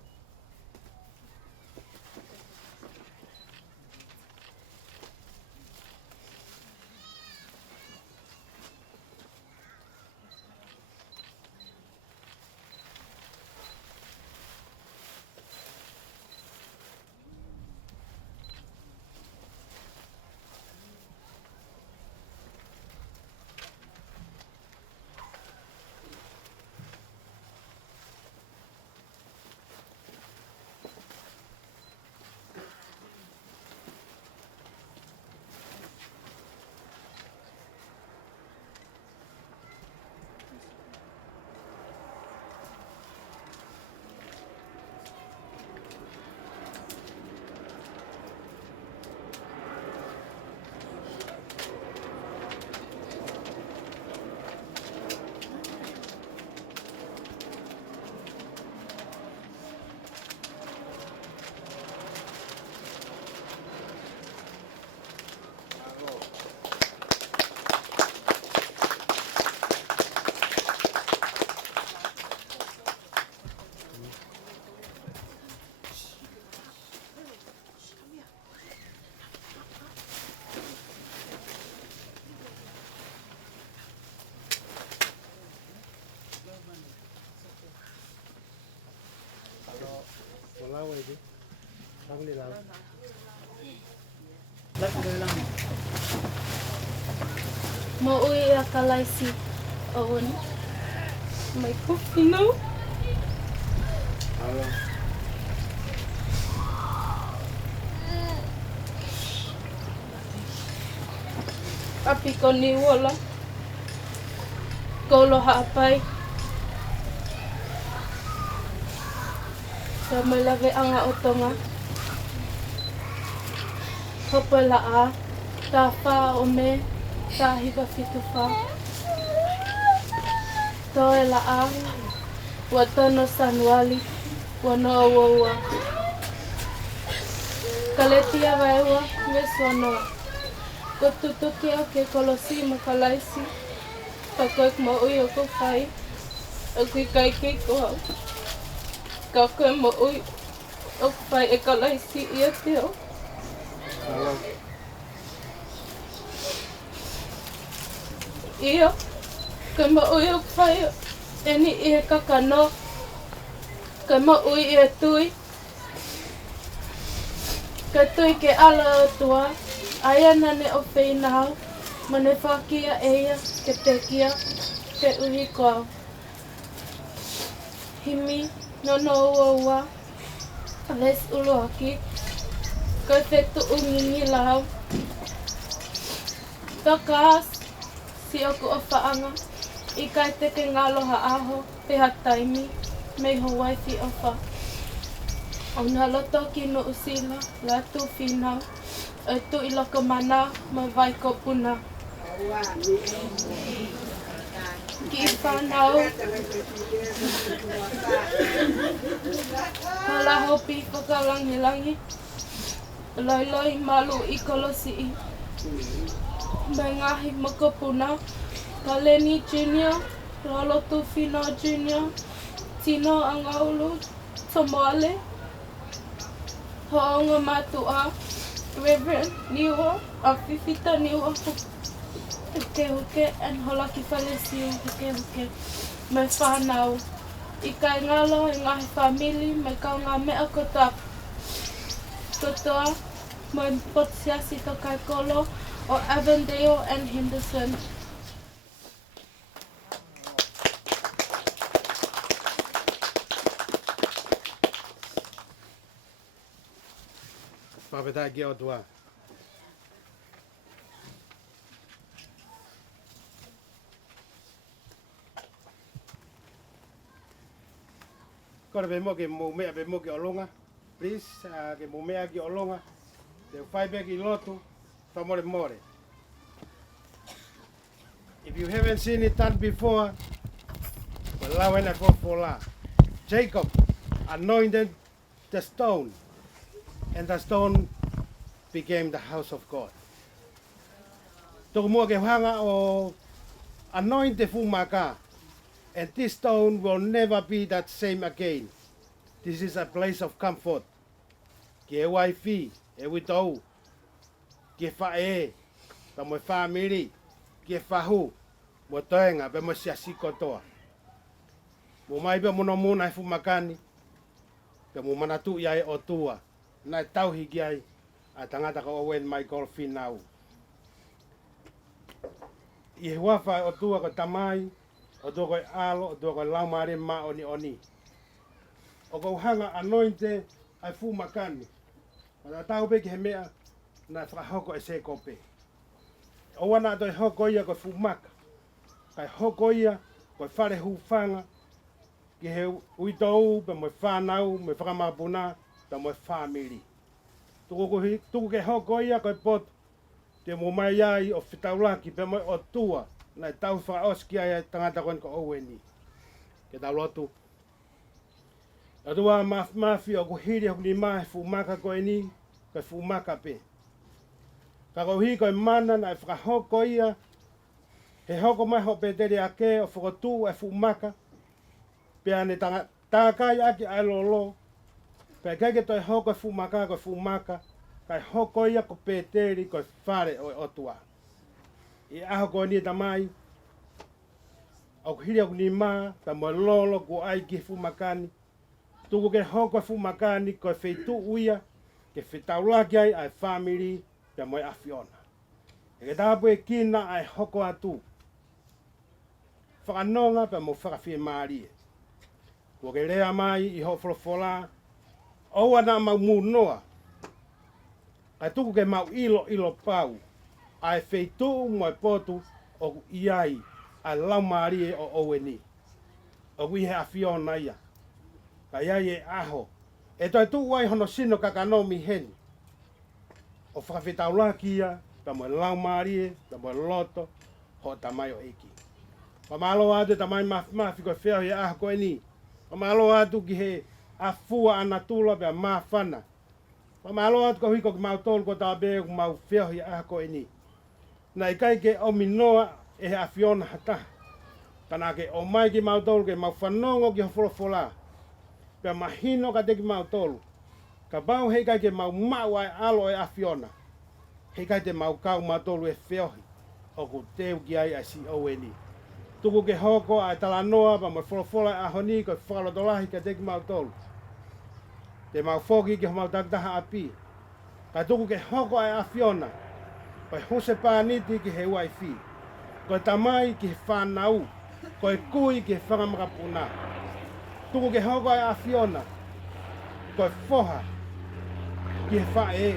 Lau aja, lang ni lau. Mau uwi akalay si Owen. May Finau. Halo. Api ko ni wala. Kolo hapay. Sa malave ang utonga. Hopala a. Tafa ome. Tahiba fitufa. Toe la a. Watono sanwali. Wano awawa. Kaletia vaiwa. Meswano. Kotutuki ke kolosi makalaisi. Pakoik mo uyo ko fai. Aku kai ke ko. Kako mo uy. Ok fai e kalaisi ia teo. Halo. Iyo. Kai maui o whai e ni i he kakano. Kai maui i e tui. Kai tui ke ala o tua. Aia nane o Finau. Mane whakia eia ke te kia. Ke uhi koa. Himi nono ua. Les uluaki. Kai whetu ungingi lau. Kakas. Si oku o whaanga. I kai te ke ngalo ha'aho. Peha taimi. Mei ho waifi o wha. O nga loto ki no usila. La tu Finau. E tu i loko mana. Ma vai ko puna. Ki whanau. Hala hopi whakalangi-langi. Loi malu i kolosi. Mai ngahi makapuna. Kaleni Junior. Lolotu Finau Junior. Tino Angaulu. Tomoale. Hoonga matua. Reverend Niwa. Afifita Niwa. Huke and holaki falesiu. Huke. Mai whanau. I kai ngalo i ngahi family. Mai kau ngā mea kotak. Kotoa. Mai potsiasi to kai kolo. O Avondale and Henderson. Pāpeta ki o tua. Kore be mo ke mo mea be mo ke olonga. Please, ke mo mea ki olonga. Te whai be ki lotu. More. If you haven't seen it done before, well, when I go for la, Jacob anointed the stone, and the stone became the house of God. Toko mua ke hanga o anoint the Maka, and this stone will never be that same again. This is a place of comfort. Ke waifi, e witau. Ke whae, pa mo family, ke whahu, mo toenga, pa mo siasi kotoa. Mo mai pa mono muna e fumakani, pa mo manatu iai o tua, nai tauhigi ai, a tangata ka Owen Michael Finau. I he wafa o tua ko tamai, o tua ko alo, o tua ko laumare ma oni. O ko hanga anointe ai fumakani, o tau pe ki he mea, na whakahoko e se kope. O wana toi hoko ia ko fumaka. Kai hoko ia ko whare hufanga. Ki he uitou pe mo whanau, me whakamapuna, pe mo family. Tuku ke hoko ia ko pot. Te mo mai ai o whitaulaki pe mo o tua. Na tau whakaoski ai tangata koen ko Oweni. Ke tau lotu. A tua mafi o kuhiri o ni mai fumaka koe ni. Ko fumaka pe. Ka kohi koe mana na e whakahoko ia, he hoko mai ho peteri ake o whakotu e fumaka, pia ne tākai aki ai lolo, pia keke toi hoko e fumaka, kai hoko ia ko peteri koe whare o otua. I aho koe ni tamai, au hiri au ni maa, pia mo lolo ko ai ki fumakani, tuku ke hoko e fumakani koe wheitu uia, ke whetaulaki ai family, pia moi afiona. E ke tāpu e kina ai hoko atu. Whakanonga pia mo whakawhiemārie. Kua ke rea mai i ho wholofola, oua na mau munoa. Kai tuku ke mau ilo pau. Ai wheitu mo e potu o iai ai laumārie o Oweni. O wihe afiona ia. Kai iai e aho. E toi tu wai hono sino kakanomi heni. O whakawhetaulaki ia, pa mo laumārie, pa mo loto, ho tamai o eki. Pa malo atu tamai mafi koe wheo i aho koe ni. Pa malo atu ki he afua anatula pia mawhana. Pa malo atu ko hiko ki mau tolu ko tā beo ku mau wheo i aho koe ni. Na i kai ke o minoa e he afiona hata. Kana ke o mai ki mau tolu ke mau whanongo ki ho wholofola. Pia mahino ka te ki mau tolu. Ka bau hei kai ke mau ai alo e afiona. Hei kai te mau kau matolu e whiohi. O ku teu ki ai si Oweni. Tuku ke hoko ai tala noa pa mo folofola a honi ko whakalo dolahi ka teki mau tolu. Te mau foki ke mau taktaha api. Ka tuku ke hoko ai a Fiona. Pai hose pāniti ki he wai fi. Ko tamai ki he whanau. Ko kui ki he whangamakapuna. Tuku ke hoko ai a Fiona. Ko foha ki he whae.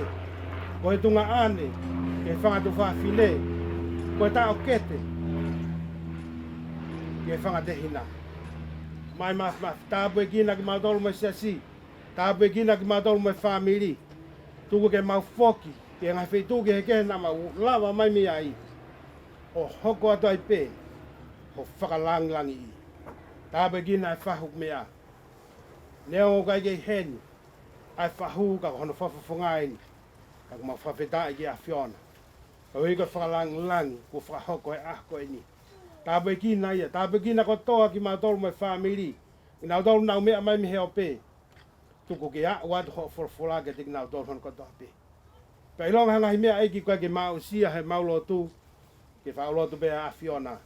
Ko tunga ane ki he whangatu whawhine. Ko tau kete ke whangate hina. Mai tāpue kina ki mautolu mai siasi. Tāpue kina ki mautolu mai whamiri. Tuku ke mau foki, ke ngai whetu ke he kehe na mau lawa mai mi ai. O hoko atu ai pē, ho whakalangilangi i. Tāpue kina ai whahuk mea. Neo kai ke heni, ai whahu ka hono whawhawhangaini. Ka mau whawhetai ki a Fiona. Ka hui ka whakalangilangi, ko whahoko e ahko e ni. Tāpue kina ia, tāpue kina ko toa ki mautolu mai whamiri. I nau tolu nau mea mai mi heo pē. Tuku ke a watu ho forfola ke tik nau tolu hon ko toa pē. Pei longa hangahi mea eiki koe ke mau sia he maulo tu. Ke whaulo tu bea a Fiona.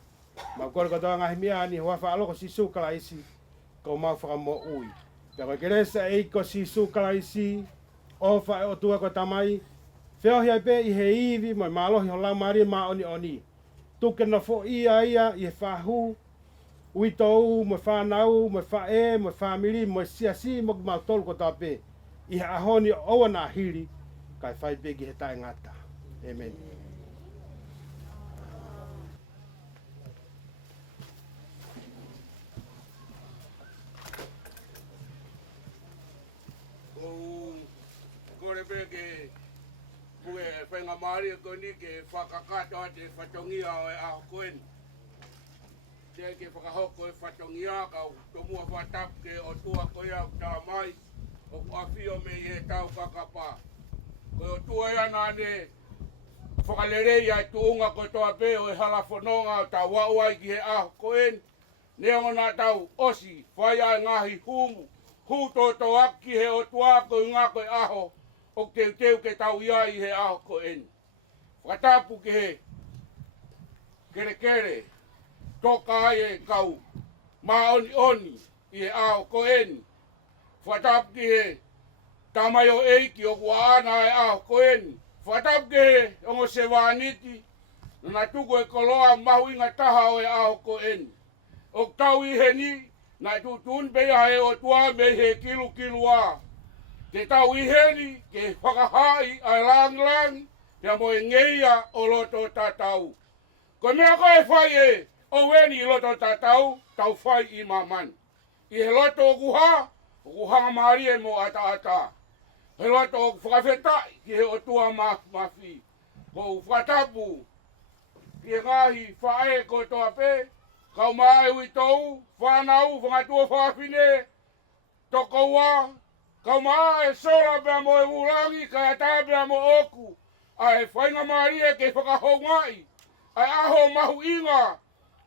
Mau kore ko toa ngahi mea ni hoa whaaloko si sukala isi. Ko mau whakamo ui. Pea koe keresa eiki ko si sukala isi. O whae o tua ko tamai. Whiohi ai pē i he iwi moi malohi ho lau maria ma oni oni. Tuke na fo ia i he whahu. Ui tau, mo whanau, mo whae, mo whamiri, mo siasi, mo mau tolu ko tā pē. I he ahoni Owen a hiri, kai whai pē ki he tae ngata. Amen. Kore pē ke kue whainga maari ko ni ke whakakato te whatongia o e aho koen. Te ke whakahoko e whatongia ka tomua whatap ke o tua koea tā mai o kuawhio me i he tau kakapa. Ko o tua ia nane whakalerei ai tuunga ko toa pē o e halafononga o tā wauai ki he aho koen. Neongo nā tau osi whai ai ngahi humu. Hūtoto aki he o tua ko i ngā koe aho o teu ke tau ia i he aho koen. Whakatapu ke he kere. Toka ai e kau maoni oni i he ao koen. Whatap ki he tamai o eiki o kua ana e ao koen. Whatap ki he ongo se wāniti. Nā tuko e koloa mahu inga taha o e ao koen. O tau i he ni, nā tutun beha he o tua me he kilu a. Te tau i he ni, ke whakahai ai lang. Pea mo e ngeia o loto tatau. Ko mea koe whai e. Owen i loto tatau, tau whai i maman. I he loto o kuhanga maari e mo ata. He loto o whakawhetai ki he o tua mafi. Ko whatapu, ki he ngahi whae ko toa pē, kau mae ui tou, whanau, whangatua whawhine, toko wā, kau mae sola bea mo e urangi, ka ata bea mo oku, ai whainga maari e ke whakahongai, ai aho mahu inga,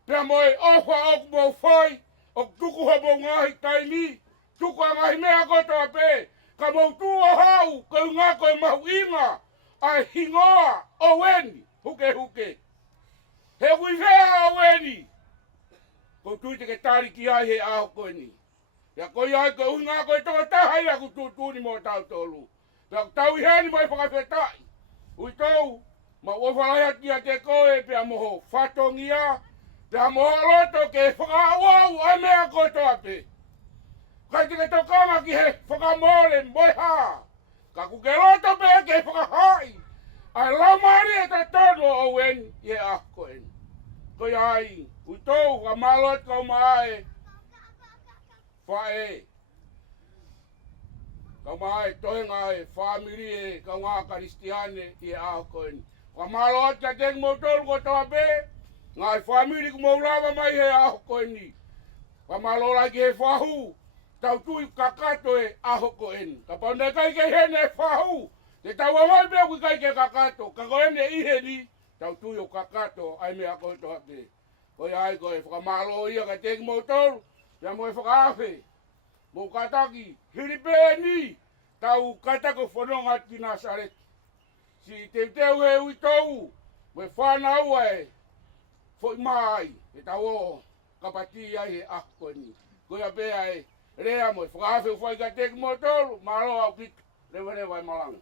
pea moe ofa ok mo whai, ok tuku habo ngahi taimi, tuku a ngahi mea kotoa pē, ka mau tua hau, ka ngā koe mahu inga, ai hingoa, Owen, huke. He kui whea Owen, ko tuite ke tariki ai he aho koe ni. Ia koi ai koe ui ngā koe toka tahai aku tūtūni mo tau tolu. Pea tau i heni mai whakawhetai. Ui tau, ma uwhalaia kia te koe, pea moho whatongia, pea moho loto ke whakawau ai mea kotoa pē. Kai te tokanga ki he whakamore moi haa. Ka kuke loto pē ke whakahai. Ai laumari e ta tono Owen i he ahkoen. Koi ai, ui tau, ka malot kau maae. Whae. Kau maae tohenga e whamiri e kau ngā karistiane i he ahkoen. Ka malot ka teng motol kotoa pē. Ngai whamiri ku maulawa mai he aho koen ni. Ka malola ki he whahu. Tau tui kakato e aho koen. Ka paunde kai ke hene e whahu. Te tau amai pia kui kai ke kakato. Ka koen e ihe ni. Tau tui o kakato ai mea koe toa pe. Koi ai koe whakamalo ia ka teki mautolu. Pia moe whakaafe. Mo kataki. Hiripe ni. Tau katako whanonga ki Nasaret. Si te teu he ui tau. Moe whanau e. foi mai e tau kapatia he akoni ko ya be ai rea mo fa foi ga tek motor malo au kit le vai malang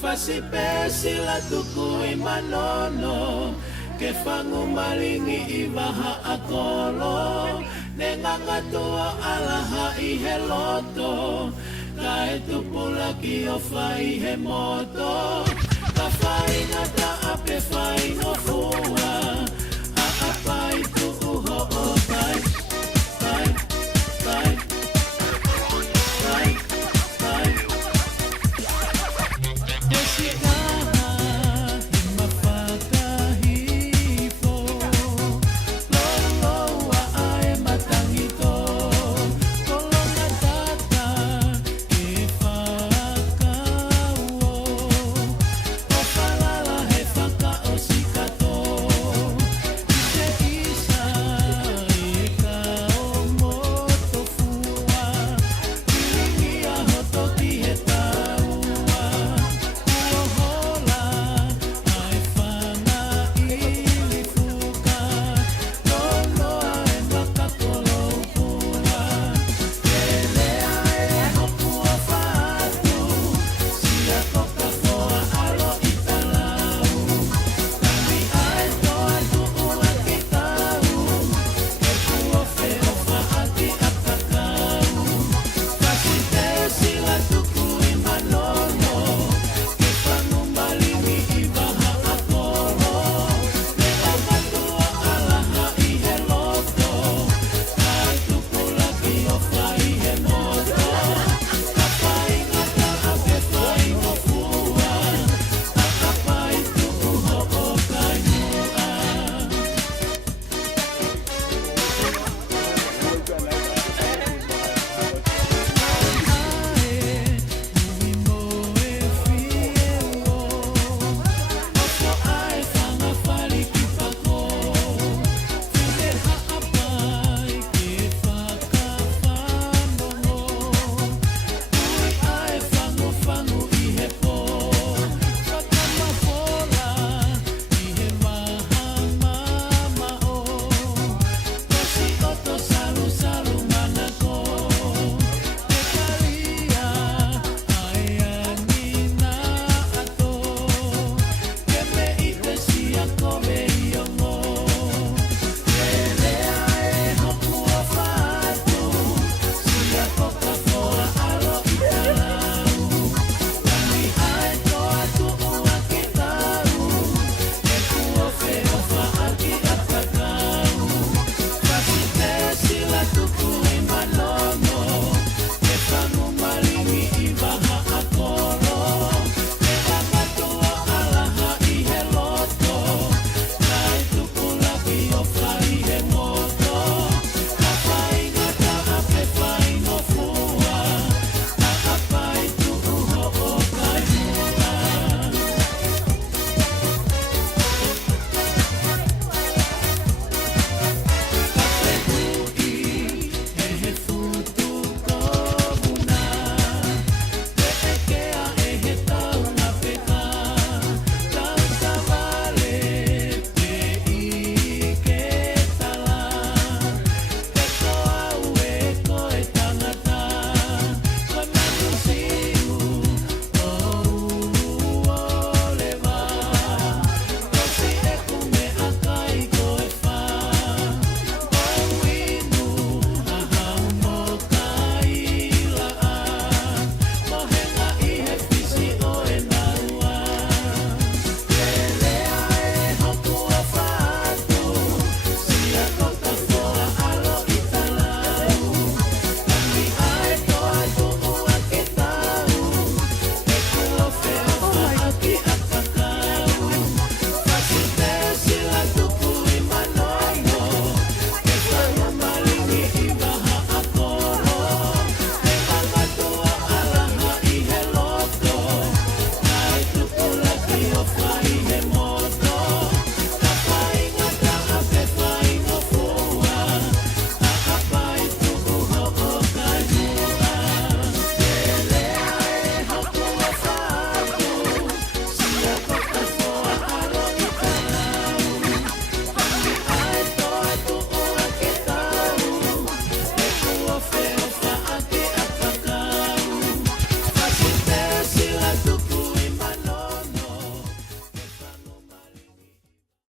Fasipesila tukui manono ke fangu malingi iwaha akolo nengangatua alaha iheloto kae tupula ki o fai he moto ka fai ngata ape fai no fua a apai tu uho